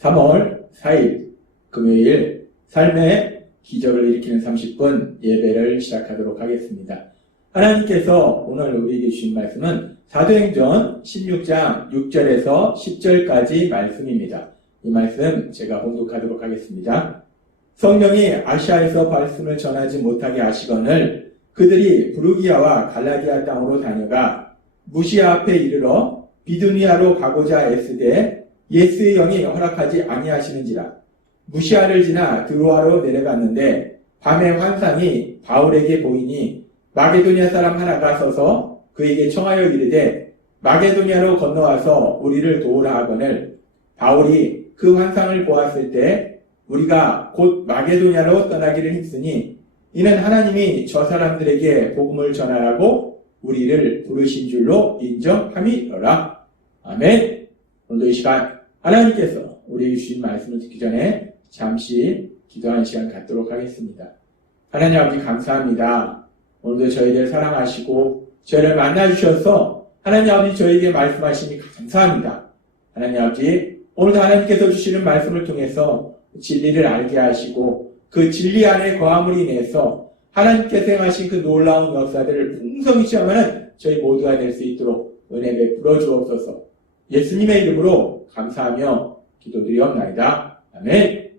3월 4일 금요일 삶의 기적을 일으키는 30분 예배를 시작하도록 하겠습니다. 하나님께서 오늘 우리에게 주신 말씀은 사도행전 16장 6절에서 10절까지 말씀입니다. 이 말씀 제가 봉독하도록 하겠습니다. 성령이 아시아에서 말씀을 전하지 못하게 하시거늘 그들이 부르기아와 갈라디아 땅으로 다녀가 무시아 앞에 이르러 비두니아로 가고자 애쓰되 예수의 영이 허락하지 아니하시는지라. 무시아를 지나 드로아로 내려갔는데 밤에 환상이 바울에게 보이니 마게도니아 사람 하나가 서서 그에게 청하여 이르되 마게도니아로 건너와서 우리를 도우라 하거늘 바울이 그 환상을 보았을 때 우리가 곧 마게도니아로 떠나기를 힘쓰니 이는 하나님이 저 사람들에게 복음을 전하라고 우리를 부르신 줄로 인정함이로라. 아멘. 오늘도 이 시간 하나님께서 우리에게 주신 말씀을 듣기 전에 잠시 기도하는 시간 갖도록 하겠습니다. 하나님 아버지 감사합니다. 오늘도 저희를 사랑하시고 저희를 만나주셔서 하나님 아버지 저희에게 말씀하시니 감사합니다. 하나님 아버지 오늘도 하나님께서 주시는 말씀을 통해서 진리를 알게 하시고 그 진리 안에 거함으로 인해서 하나님께서 행하신 그 놀라운 역사들을 풍성히 체험하는 저희 모두가 될 수 있도록 은혜 베풀어 주옵소서. 예수님의 이름으로 감사하며 기도드리옵나이다. 아멘.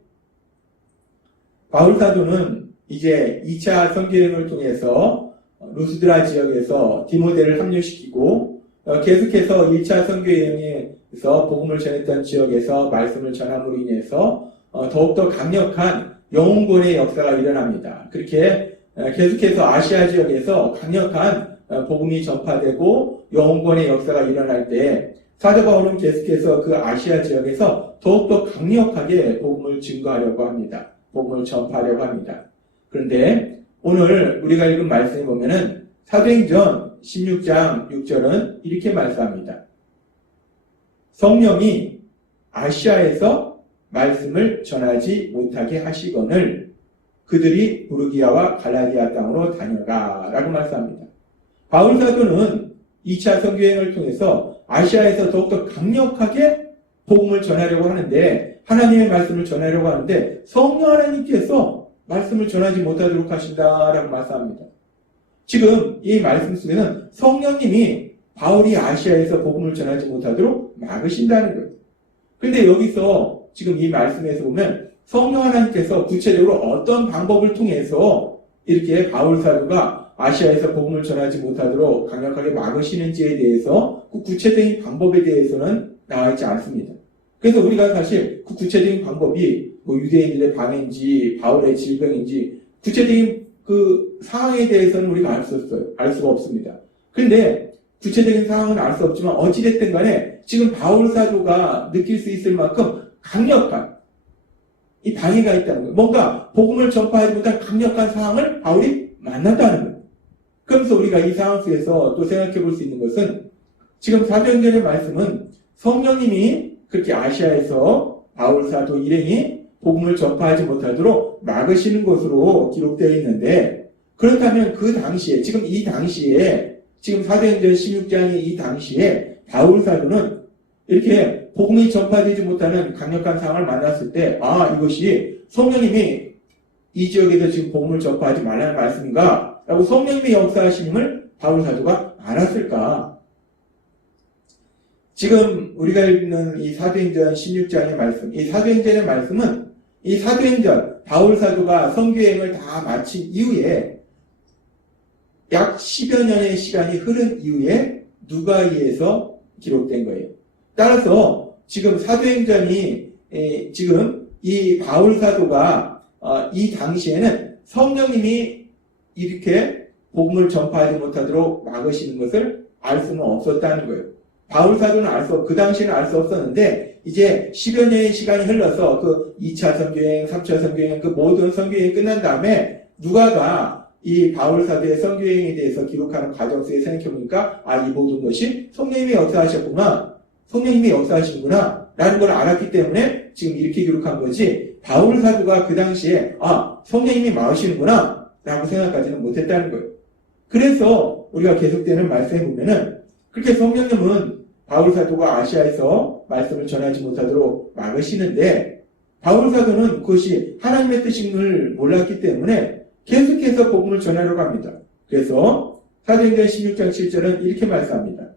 바울 사도는 이제 2차 선교여행을 통해서 루스드라 지역에서 디모데를 합류시키고 계속해서 1차 선교여행에서 복음을 전했던 지역에서 말씀을 전함으로 인해서 더욱더 강력한 영웅권의 역사가 일어납니다. 그렇게 계속해서 아시아 지역에서 강력한 복음이 전파되고 영웅권의 역사가 일어날 때 사도 바울은 계속해서 그 아시아 지역에서 더욱더 강력하게 복음을 증거하려고 합니다. 복음을 전파하려고 합니다. 그런데 오늘 우리가 읽은 말씀에 보면은 사도행전 16장 6절은 이렇게 말씀합니다. 성령이 아시아에서 말씀을 전하지 못하게 하시거늘 그들이 부르기아와 갈라디아 땅으로 다녀가 라고 말씀합니다. 바울 사도는 2차 선교여행을 통해서 아시아에서 더욱더 강력하게 복음을 전하려고 하는데 하나님의 말씀을 전하려고 하는데 성령 하나님께서 말씀을 전하지 못하도록 하신다라고 말씀합니다. 지금 이 말씀 속에는 성령님이 바울이 아시아에서 복음을 전하지 못하도록 막으신다는 거예요. 그런데 여기서 지금 이 말씀에서 보면 성령 하나님께서 구체적으로 어떤 방법을 통해서 이렇게 바울 사도가 아시아에서 복음을 전하지 못하도록 강력하게 막으시는지에 대해서 그 구체적인 방법에 대해서는 나와 있지 않습니다. 그래서 우리가 사실 그 구체적인 방법이 뭐 유대인들의 방해인지 바울의 질병인지 구체적인 그 상황에 대해서는 우리가 알 수가 없습니다. 그런데 구체적인 상황은 알 수 없지만 어찌됐든 간에 지금 바울 사도가 느낄 수 있을 만큼 강력한 이 방해가 있다는 거예요. 뭔가 복음을 전파하지 못한 강력한 상황을 바울이 만났다는 거예요. 그러면서 우리가 이 상황 속에서 또 생각해 볼 수 있는 것은 지금 사도행전의 말씀은 성령님이 그렇게 아시아에서 바울 사도 일행이 복음을 전파하지 못하도록 막으시는 것으로 기록되어 있는데 그렇다면 그 당시에 지금 이 당시에 지금 사도행전 16장의 이 당시에 바울 사도는 이렇게 복음이 전파되지 못하는 강력한 상황을 만났을 때 이것이 성령님이 이 지역에서 지금 복음을 전파하지 말라는 말씀인가? 라고 성령님의 역사하심을 바울 사도가 알았을까? 지금 우리가 읽는 이 사도행전 16장의 말씀, 이 사도행전의 말씀은 이 사도행전, 바울 사도가 선교여행을 다 마친 이후에 약 10여 년의 시간이 흐른 이후에 누가이에서 기록된 거예요. 따라서 지금 사도행전이 지금 이 바울 사도가 이 당시에는 성령님이 이렇게 복음을 전파하지 못하도록 막으시는 것을 알 수는 없었다는 거예요. 바울 사도는 그 당시에는 알 수 없었는데 이제 10여 년의 시간이 흘러서 그 2차 선교여행, 3차 선교여행 그 모든 선교여행이 끝난 다음에 누가가 이 바울 사도의 선교여행에 대해서 기록하는 과정 속에 생각해보니까 이 모든 것이 성령님이 역사하셨구나. 성령님이 역사하시는구나. 라는 걸 알았기 때문에 지금 이렇게 기록한 거지 바울 사도가 그 당시에 성령님이 막으시는구나. 라고 생각하지는 못했다는 거예요. 그래서 우리가 계속되는 말씀에 보면은 그렇게 성령님은 바울 사도가 아시아에서 말씀을 전하지 못하도록 막으시는데 바울 사도는 그것이 하나님의 뜻인 걸 몰랐기 때문에 계속해서 복음을 전하려고 합니다. 그래서 사도행전 16장 7절은 이렇게 말씀합니다.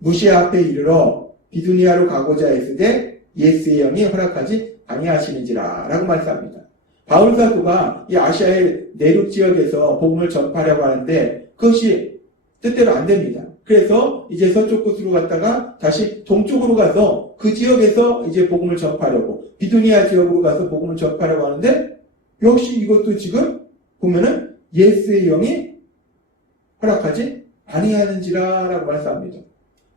무시아 앞에 이르러 비두니아로 가고자 했으되 예수의 영이 허락하지 아니하시는지라 라고 말씀합니다. 바울 사도가 이 아시아의 내륙 지역에서 복음을 전파하려고 하는데 그것이 뜻대로 안 됩니다. 그래서 이제 서쪽 곳으로 갔다가 다시 동쪽으로 가서 그 지역에서 이제 복음을 전파하려고 비두니아 지역으로 가서 복음을 전파하려고 하는데 역시 이것도 지금 보면은 예수의 영이 허락하지 아니하는지라 라고 말씀합니다.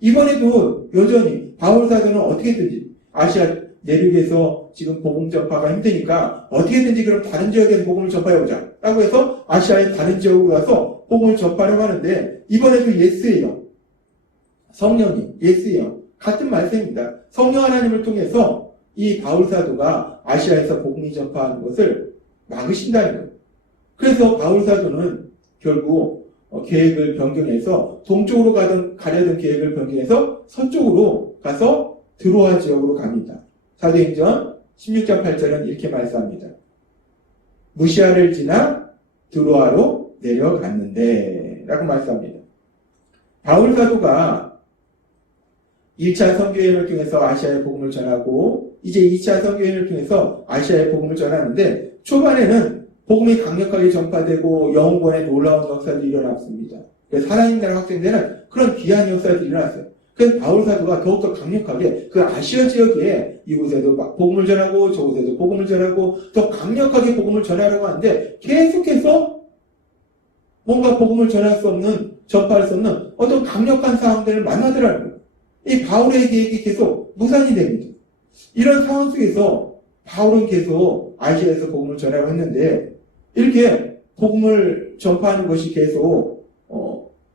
이번에도 여전히 바울 사도는 어떻게든지 아시아 내륙에서 지금 복음 전파가 힘드니까 어떻게든지 그럼 다른 지역에서 복음을 전파해보자 라고 해서 아시아의 다른 지역으로 가서 복음을 전파하려고 하는데 이번에도 예수의 영, 성령님, 예수의 영 같은 말씀입니다. 성령 하나님을 통해서 이 바울 사도가 아시아에서 복음이 전파하는 것을 막으신다는 거예요. 그래서 바울 사도는 결국 계획을 변경해서 동쪽으로 가려던 계획을 변경해서 서쪽으로 가서 드로아 지역으로 갑니다. 사도행전 16장 8절은 이렇게 말씀합니다. 무시아를 지나 드로아로 내려갔는데 라고 말씀합니다. 바울 사도가 1차 선교여행을 통해서 아시아의 복음을 전하고 이제 2차 선교여행을 통해서 아시아의 복음을 전하는데 초반에는 복음이 강력하게 전파되고 영혼권에 놀라운 역사들이 일어났습니다. 그래서 하나님 나라 확장되는 그런 귀한 역사들이 일어났어요. 그래서 바울 사도가 더욱더 강력하게 그 아시아 지역에 이곳에도 막 복음을 전하고 저곳에도 복음을 전하고 더 강력하게 복음을 전하려고 하는데 계속해서 뭔가 복음을 전할 수 없는, 전파할 수 없는 어떤 강력한 상황들을 만나더라고요. 이 바울의 계획이 계속 무산이 됩니다. 이런 상황 속에서 바울은 계속 아시아에서 복음을 전하고 했는데 이렇게 복음을 전파하는 것이 계속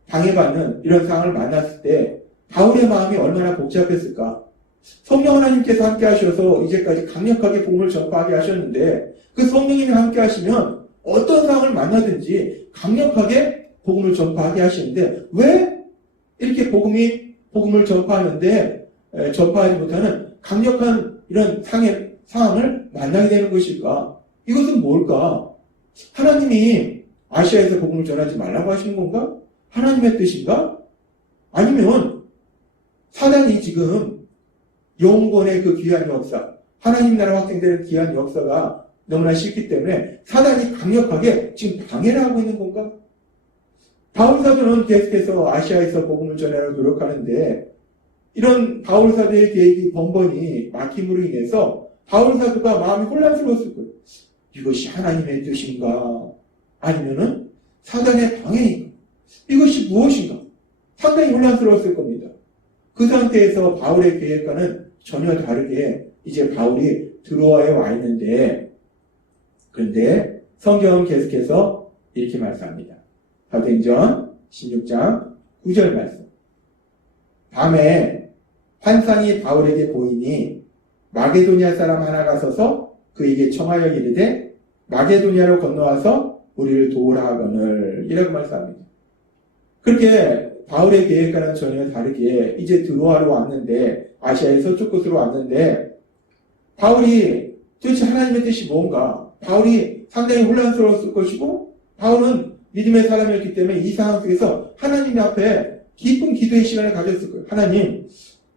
방해받는 이런 상황을 만났을 때 바울의 마음이 얼마나 복잡했을까. 성령 하나님께서 함께 하셔서 이제까지 강력하게 복음을 전파하게 하셨는데 그 성령님이 함께 하시면 어떤 상황을 만나든지 강력하게 복음을 전파하게 하시는데 왜 이렇게 복음을 전파하는데 전파하지 못하는 강력한 이런 상황을 만나게 되는 것일까? 이것은 뭘까? 하나님이 아시아에서 복음을 전하지 말라고 하시는 건가? 하나님의 뜻인가? 아니면 사단이 지금 영원의 그 귀한 역사, 하나님 나라 확장되는 귀한 역사가 너무나 싫기 때문에 사단이 강력하게 지금 방해를 하고 있는 건가? 바울 사도는 계속해서 아시아에서 복음을 전하려고 노력하는데 이런 바울 사도의 계획이 번번이 막힘으로 인해서 바울 사도가 마음이 혼란스러웠을 거예요. 이것이 하나님의 뜻인가? 아니면은 사단의 방해인가? 이것이 무엇인가? 상당히 혼란스러웠을 겁니다. 그 상태에서 바울의 계획과는 전혀 다르게 이제 바울이 드로아에 와 있는데 그런데 성경은 계속해서 이렇게 말씀합니다. 사도행전 16장 9절 말씀. 밤에 환상이 바울에게 보이니 마게도니아 사람 하나가 서서 그에게 청하여 이르되 마게도니아로 건너와서 우리를 도우라 하거늘 이라고 말씀합니다. 그렇게 바울의 계획과는 전혀 다르게 이제 드로아로 왔는데 아시아의 서쪽 곳으로 왔는데 바울이 도대체 하나님의 뜻이 뭔가 바울이 상당히 혼란스러웠을 것이고 바울은 믿음의 사람이었기 때문에 이 상황 속에서 하나님 앞에 깊은 기도의 시간을 가졌을 거예요. 하나님,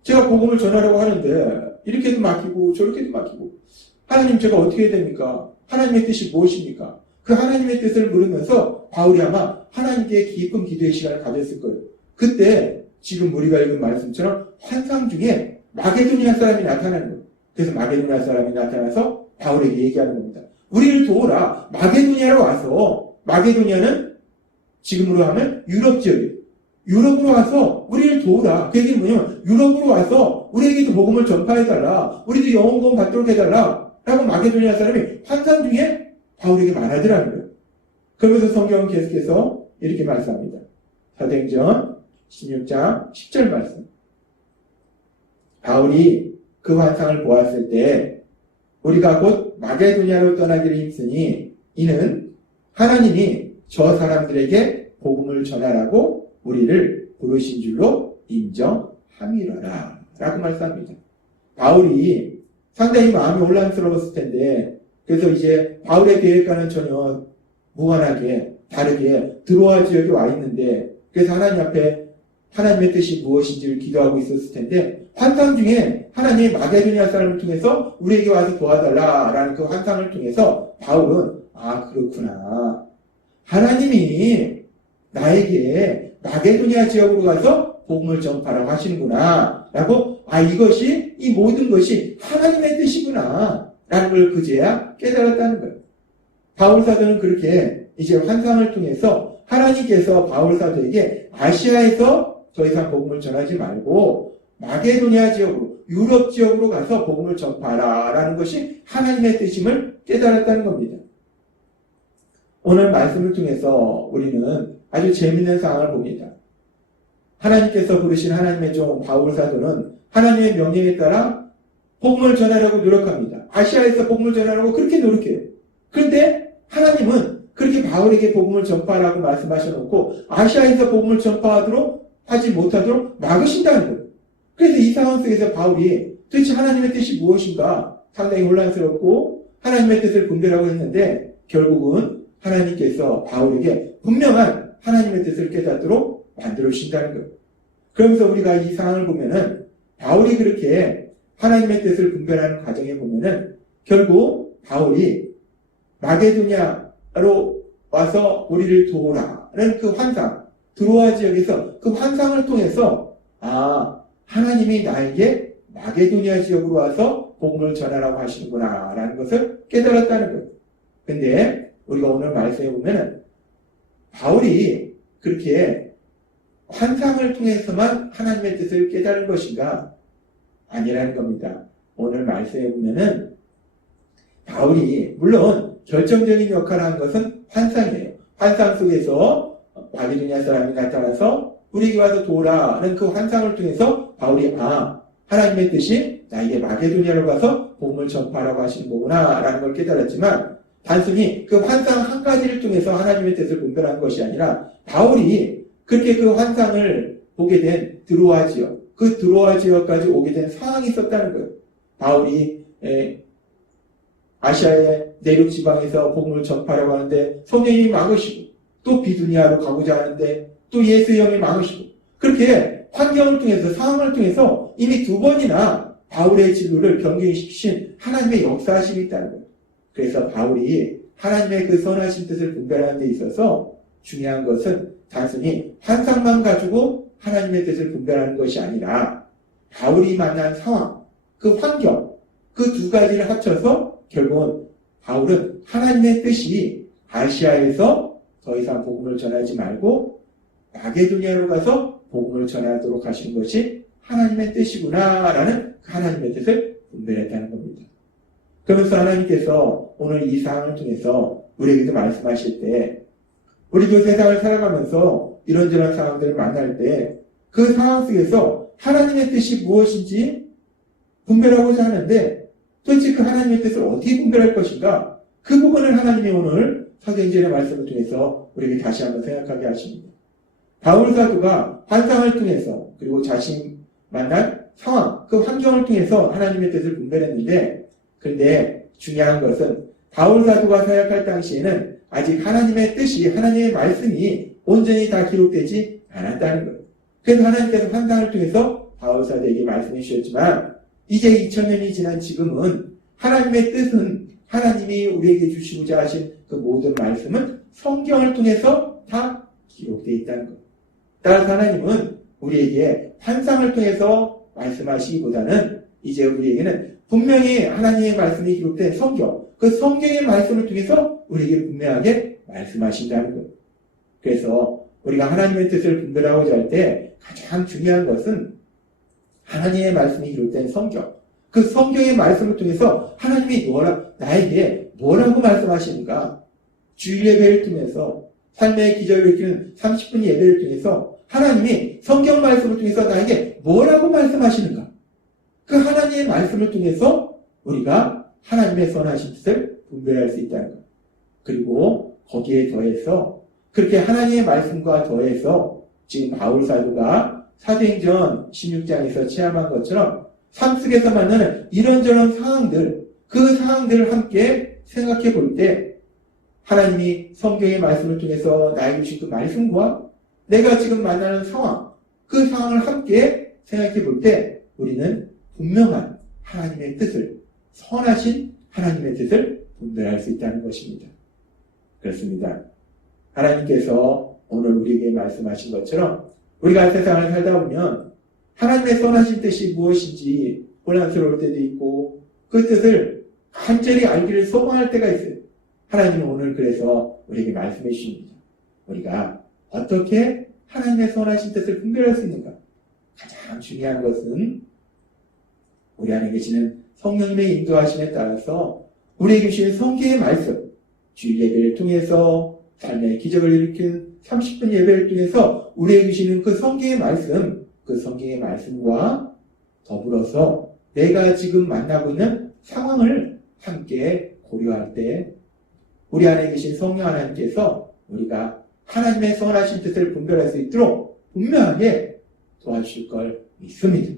제가 복음을 전하려고 하는데 이렇게도 막히고 저렇게도 막히고 하나님 제가 어떻게 해야 됩니까? 하나님의 뜻이 무엇입니까? 그 하나님의 뜻을 물으면서 바울이 아마 하나님께 깊은 기도의 시간을 가졌을 거예요. 그때 지금 우리가 읽은 말씀처럼 환상 중에 마게도니아 사람이 나타나는 거예요. 그래서 마게도니아 사람이 나타나서 바울에게 얘기하는 겁니다. 우리를 도우라. 마게도니아로 와서 마게도니아는 지금으로 하면 유럽 지역이에요. 유럽으로 와서 우리를 도우라. 그 얘기는 뭐냐면 유럽으로 와서 우리에게도 복음을 전파해달라. 우리도 영혼구원 받도록 해달라. 라고 마게도니아 사람이 환상 중에 바울에게 말하더라는 거예요. 그러면서 성경은 계속해서 이렇게 말씀합니다. 사도행전 16장 10절 말씀. 바울이 그 환상을 보았을 때 우리가 곧 마게도니아로 떠나기를 힘쓰니 이는 하나님이 저 사람들에게 복음을 전하라고 우리를 부르신 줄로 인정함이로라 라고 말씀합니다. 바울이 상당히 마음이 혼란스러웠을 텐데 그래서 이제 바울의 계획과는 전혀 무관하게 다르게 드로아 지역에 와 있는데 그래서 하나님 앞에 하나님의 뜻이 무엇인지를 기도하고 있었을 텐데 환상 중에 하나님의 마게도니아 사람을 통해서 우리에게 와서 도와달라라는 그 환상을 통해서 바울은 그렇구나. 하나님이 나에게 마게도니아 지역으로 가서 복음을 전파라고 하시는구나 라고 이것이 이 모든 것이 하나님의 뜻이구나 라는 걸 그제야 깨달았다는 거예요. 바울 사도는 그렇게 이제 환상을 통해서 하나님께서 바울 사도에게 아시아에서 더 이상 복음을 전하지 말고 마게도니아 지역으로 유럽 지역으로 가서 복음을 전파하라라는 것이 하나님의 뜻임을 깨달았다는 겁니다. 오늘 말씀을 통해서 우리는 아주 재미있는 상황을 봅니다. 하나님께서 부르신 하나님의 종 바울 사도는 하나님의 명령에 따라 복음을 전하려고 노력합니다. 아시아에서 복음을 전하려고 그렇게 노력해요. 그런데 하나님은 그렇게 바울에게 복음을 전파하라고 말씀하셔놓고 아시아에서 복음을 전파하도록 하지 못하도록 막으신다는 거예요. 그래서 이 상황 속에서 바울이 도대체 하나님의 뜻이 무엇인가 상당히 혼란스럽고 하나님의 뜻을 분별하고 했는데 결국은 하나님께서 바울에게 분명한 하나님의 뜻을 깨닫도록 만들어 주신다는 거예요. 그러면서 우리가 이 상황을 보면은 바울이 그렇게 하나님의 뜻을 분별하는 과정에 보면은 결국 바울이 마게도니아로 와서 우리를 도우라는 그 환상, 드로아 지역에서 그 환상을 통해서 하나님이 나에게 마게도니아 지역으로 와서 복음을 전하라고 하시는구나 라는 것을 깨달았다는 거예요. 근데 우리가 오늘 말씀해 보면은 바울이 그렇게 환상을 통해서만 하나님의 뜻을 깨달은 것인가? 아니라는 겁니다. 오늘 말씀해 보면은 바울이 물론 결정적인 역할을 한 것은 환상이에요. 환상 속에서 마게도니아 사람이 나타나서 우리에게 와서 도우라는 그 환상을 통해서 바울이 하나님의 뜻이 나에게 마게도니아로 가서 복음을 전파하라고 하시는 거구나 라는 걸 깨달았지만 단순히 그 환상 한 가지를 통해서 하나님의 뜻을 분별한 것이 아니라 바울이 그렇게 그 환상을 보게 된 드로아 지역, 그 드로아 지역까지 오게 된 상황이 있었다는 거예요. 바울이 아시아의 내륙 지방에서 복음을 전파하려고 하는데 성령이 막으시고 또 비두니아로 가고자 하는데 또 예수의 영이 막으시고 그렇게 환경을 통해서 상황을 통해서 이미 2번이나 바울의 진로를 변경시키신 하나님의 역사하심이 있다는 거예요. 그래서 바울이 하나님의 그 선하신 뜻을 분별하는 데 있어서 중요한 것은 단순히 환상만 가지고 하나님의 뜻을 분별하는 것이 아니라 바울이 만난 상황, 그 환경, 그 2가지를 합쳐서 결국은 바울은 하나님의 뜻이 아시아에서 더 이상 복음을 전하지 말고 마게도니아로 가서 복음을 전하도록 하시는 것이 하나님의 뜻이구나라는 그 하나님의 뜻을 분별했다는 겁니다. 그러면서 하나님께서 오늘 이 상황을 통해서 우리에게도 말씀하실 때 우리도 세상을 살아가면서 이런저런 상황들을 만날 때 그 상황 속에서 하나님의 뜻이 무엇인지 분별하고자 하는데 도대체 그 하나님의 뜻을 어떻게 분별할 것인가? 그 부분을 하나님이 오늘 사도행전의 말씀을 통해서 우리에게 다시 한번 생각하게 하십니다. 바울 사도가 환상을 통해서 그리고 자신 만난 상황, 그 환경을 통해서 하나님의 뜻을 분별했는데 그런데 중요한 것은 바울 사도가 사역할 당시에는 아직 하나님의 뜻이, 하나님의 말씀이 온전히 다 기록되지 않았다는 거예요. 그래서 하나님께서 환상을 통해서 바울 사도에게 말씀해 주셨지만 이제 2000년이 지난 지금은 하나님의 뜻은 하나님이 우리에게 주시고자 하신 그 모든 말씀은 성경을 통해서 다 기록되어 있다는 거예요. 따라서 하나님은 우리에게 환상을 통해서 말씀하시기보다는 이제 우리에게는 분명히 하나님의 말씀이 기록된 성경, 그 성경의 말씀을 통해서 우리에게 분명하게 말씀하신다는 거예요. 그래서 우리가 하나님의 뜻을 분별하고자 할 때 가장 중요한 것은 하나님의 말씀이 기록된 성경, 그 성경의 말씀을 통해서 하나님이 나에게 뭐라고 말씀하시는가? 주일 예배를 통해서 삶의 기적을 일으키는 30분 예배를 통해서 하나님이 성경 말씀을 통해서 나에게 뭐라고 말씀하시는가? 그 하나님의 말씀을 통해서 우리가 하나님의 선하신 뜻을 분별할 수 있다는 것. 그리고 거기에 더해서 그렇게 하나님의 말씀과 더해서 지금 바울 사도가 사도행전 16장에서 체험한 것처럼 삶 속에서 만나는 이런저런 상황들, 그 상황들을 함께 생각해 볼 때 하나님이 성경의 말씀을 통해서 나에게 주신 그 말씀과 내가 지금 만나는 상황, 그 상황을 함께 생각해 볼 때 우리는 분명한 하나님의 뜻을, 선하신 하나님의 뜻을 분별할 수 있다는 것입니다. 그렇습니다. 하나님께서 오늘 우리에게 말씀하신 것처럼 우리가 세상을 살다 보면 하나님의 선하신 뜻이 무엇인지 혼란스러울 때도 있고 그 뜻을 간절히 알기를 소망할 때가 있어요. 하나님은 오늘 그래서 우리에게 말씀해 주십니다. 우리가 어떻게 하나님의 선하신 뜻을 분별할 수 있는가? 가장 중요한 것은 우리 안에 계시는 성령님의 인도하심에 따라서 우리에게 주신 성경의 말씀, 주일 예배를 통해서 삶의 기적을 일으킨 30분 예배를 통해서 우리에게 주시는 그 성경의 말씀, 그 성경의 말씀과 더불어서 내가 지금 만나고 있는 상황을 함께 고려할 때 우리 안에 계신 성령 하나님께서 우리가 하나님의 선하신 뜻을 분별할 수 있도록 분명하게 도와주실 걸 믿습니다.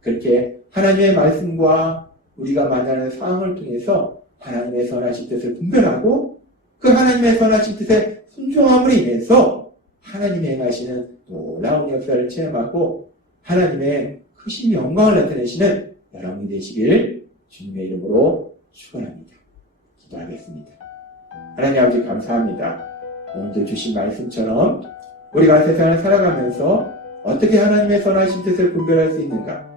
그렇게 하나님의 말씀과 우리가 만나는 상황을 통해서 하나님의 선하신 뜻을 분별하고 그 하나님의 선하신 뜻에 순종함으로 인해서 하나님이 행하시는 놀라운 역사를 체험하고 하나님의 크신 영광을 나타내시는 여러분이 되시길 주님의 이름으로 축원합니다. 기도하겠습니다. 하나님 아버지 감사합니다. 오늘도 주신 말씀처럼 우리가 세상을 살아가면서 어떻게 하나님의 선하신 뜻을 분별할 수 있는가?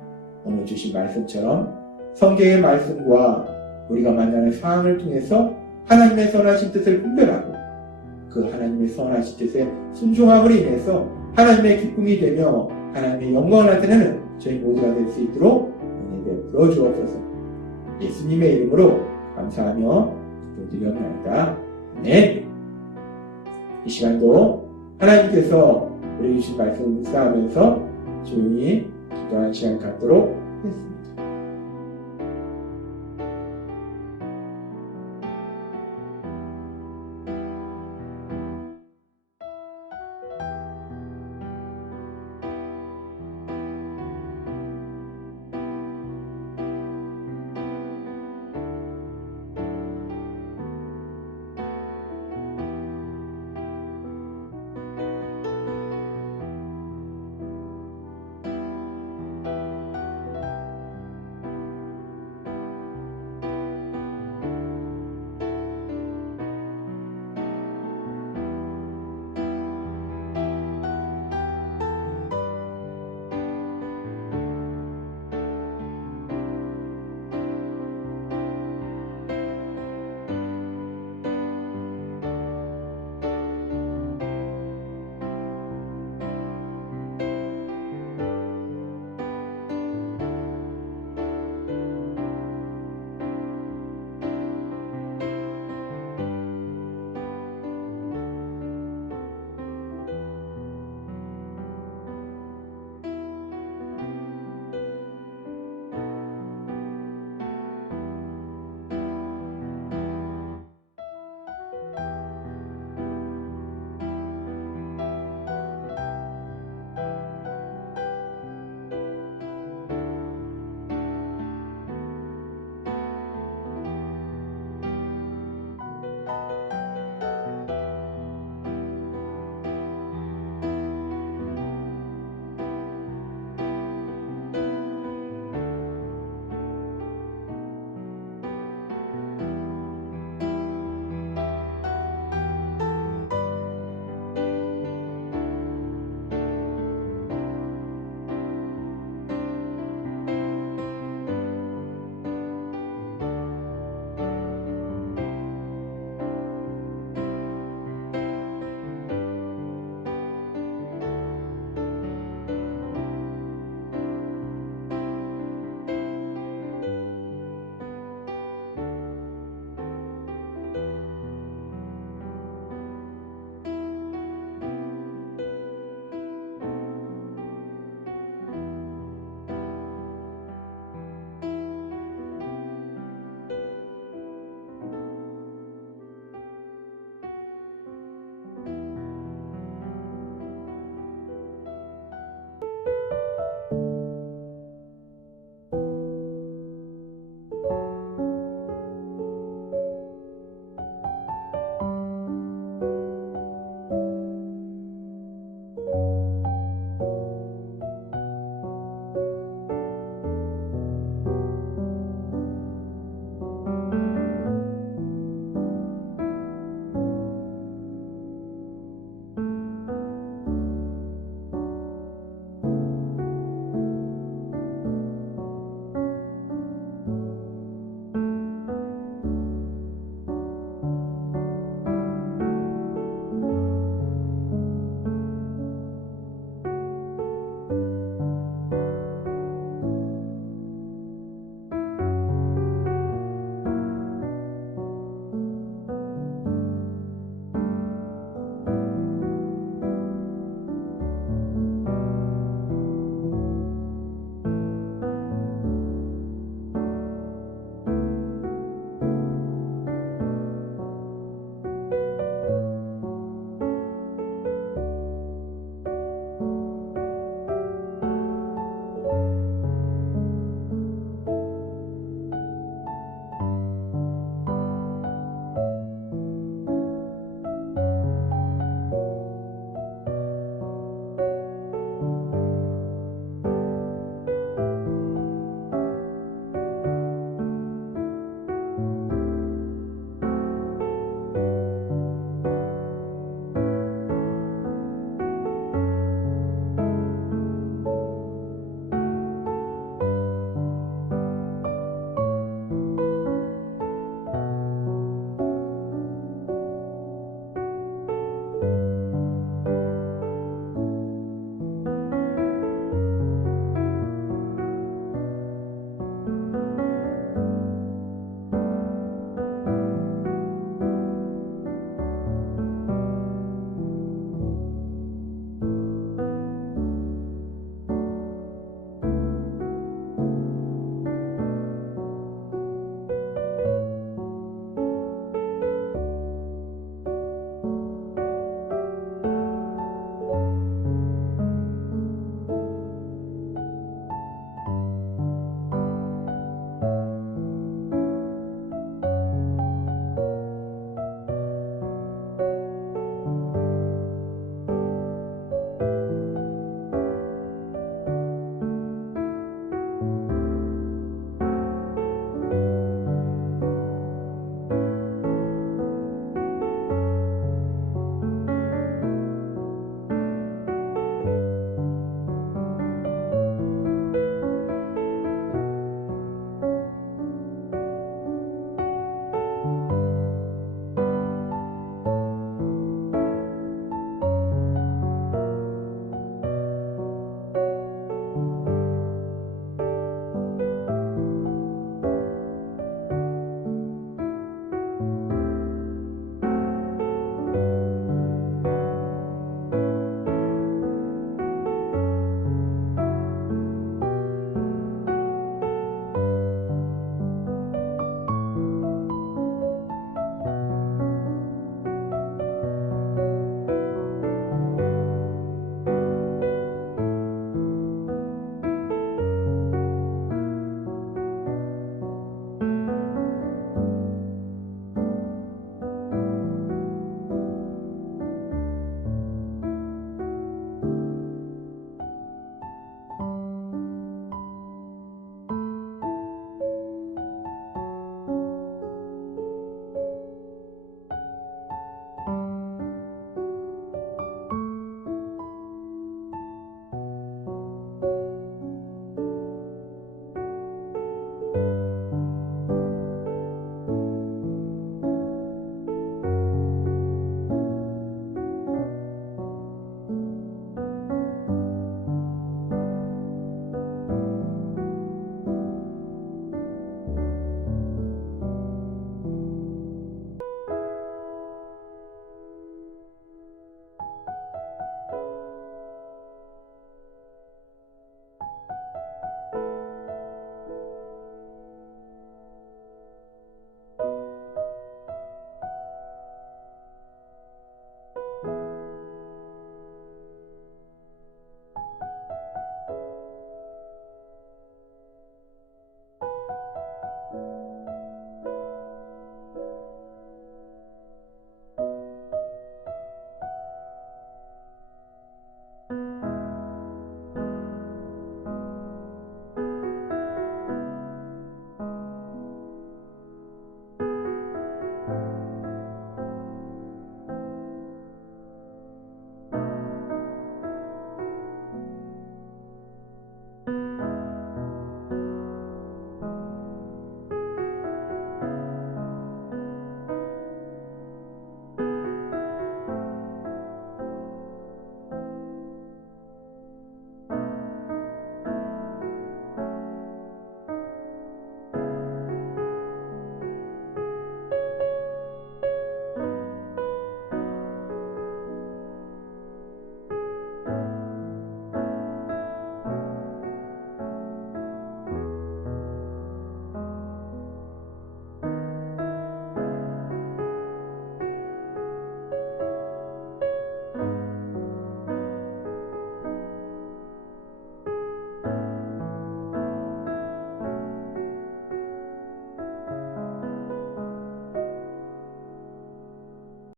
오늘 주신 말씀처럼 성경의 말씀과 우리가 만나는 상황을 통해서 하나님의 선하신 뜻을 분별하고 그 하나님의 선하신 뜻에 순종함으로 인해서 하나님의 기쁨이 되며 하나님의 영광을 나타내는 저희 모두가 될 수 있도록 은혜 베풀어 주옵소서. 예수님의 이름으로 감사하며 기도드리옵나이다. 아멘. 이 시간도 하나님께서 우리 주신 말씀을 묵상하면서 조용히 기도하는 시간 갖도록 하겠습니다.